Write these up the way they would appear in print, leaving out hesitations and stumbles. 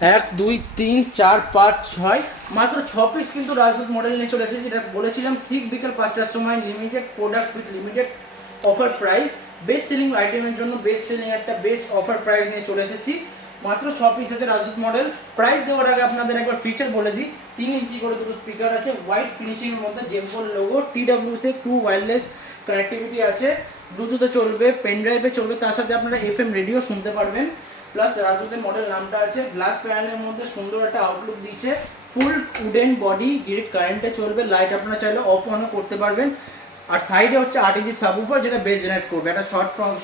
এক দুই তিন চার পাঁচ ছয়, মাত্র 6 পিস কিন্তু রাজদূত মডেল নিয়ে চলে এসেছি। যেটা বলেছিলাম ঠিক বিকেল 5টার সময়, limited product with limited offer price, best selling আইটেমের জন্য বেস্ট সেলিং একটা বেস্ট অফার প্রাইস নিয়ে চলে এসেছি। মাত্র 6 পিস আছে রাজদূত মডেল। প্রাইস দেওয়ার আগে আপনাদের একবার ফিচার বলে দিই। 3 ইঞ্চি করে দুটো স্পিকার আছে, হোয়াইট ফিনিশিংয়ের মধ্যে জেমপল লোগো, TWS এর টু ওয়্যারলেস কানেক্টিভিটি আছে, ব্লুটুথে চলবে, পেন ড্রাইভে চলবে, তার সাথে আপনারা FM রেডিও শুনতে পারবেন। প্লাস রাজদূতের মডেল নামটা আছে, গ্লাস প্যানেলের মধ্যে সুন্দর একটা আউটলুক দিয়েছে, ফুল উডেন বডি, ডিরেক্ট কারেন্টে চলবে, লাইট আপনারা চাইলে অফ অনও করতে পারবেন। আর সাইডে হচ্ছে 8 ইঞ্চি সাবউফার, যেটা বেস জেনারেট করবে। একটা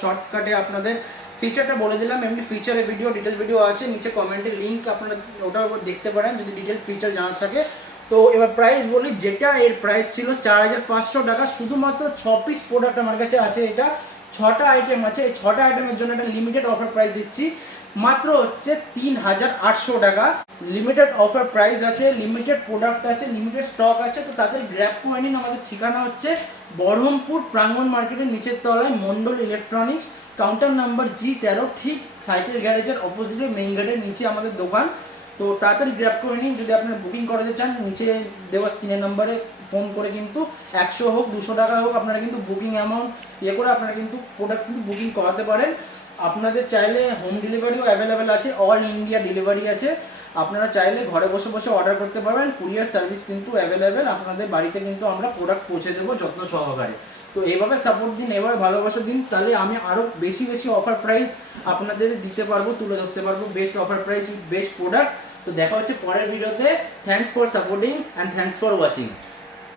শর্টকাটে আপনাদের ফিচারটা বলে দিলাম। এমনি ফিচারের ভিডিও, ডিটেল ভিডিও আছে, নিচে কমেন্টে লিঙ্ক, আপনারা ওটাও দেখতে পারেন যদি ডিটেল ফিচার জানার থাকে। তো এবার প্রাইস বলি, যেটা এর প্রাইস ছিল 4500 টাকা, শুধুমাত্র 6 পিস প্রোডাক্ট আমার কাছে আছে। এটা 6টা আইটেম আছে, এই 6টা আইটেমের জন্য একটা লিমিটেড অফার প্রাইস দিচ্ছি, মাত্র হচ্ছে 3800 টাকা। লিমিটেড অফার প্রাইস আছে, লিমিটেড প্রোডাক্ট আছে, লিমিটেড স্টক আছে। তো তাদের গ্র্যাব করে নিন। আমাদের ঠিকানা হচ্ছে বহরমপুর প্রাঙ্গণ মার্কেটের নিচের তলায় Mondal electronics, counter number G13, ঠিক সাইকেল গ্যারেজের অপোজিটে মেইন গেটের নিচে আমাদের দোকান। তো তাড়াতাড়ি গ্র্যাব করে নিন। যদি আপনারা বুকিং করাতে চান, নিচে দেওয়া স্ক্রিনের নাম্বারে ফোন করে কিন্তু 100 হোক 200 টাকা হোক আপনারা কিন্তু বুকিং অ্যামাউন্ট করে আপনারা কিন্তু প্রোডাক্ট কিন্তু বুকিং করাতে পারেন। আপনাদের চাইলে হোম ডেলিভারিও অ্যাভেলেবেল আছে, অল ইন্ডিয়া ডেলিভারি আছে। আপনারা চাইলে ঘরে বসে বসে অর্ডার করতে পারবেন, কুরিয়ার সার্ভিস কিন্তু অ্যাভেলেবেল। আপনাদের বাড়িতে কিন্তু আমরা প্রোডাক্ট পৌঁছে দেবো যত্ন সহকারে। তো এইভাবে সাপোর্ট দিন, এভাবে ভালোবাসা দিন, তাহলে আমি আরও বেশি বেশি অফার প্রাইস আপনাদের দিতে পারবো, তুলে ধরতে পারবো, best offer price with best product. তো দেখা হচ্ছে পরের ভিডিওতে। Thanks for supporting and thanks for watching.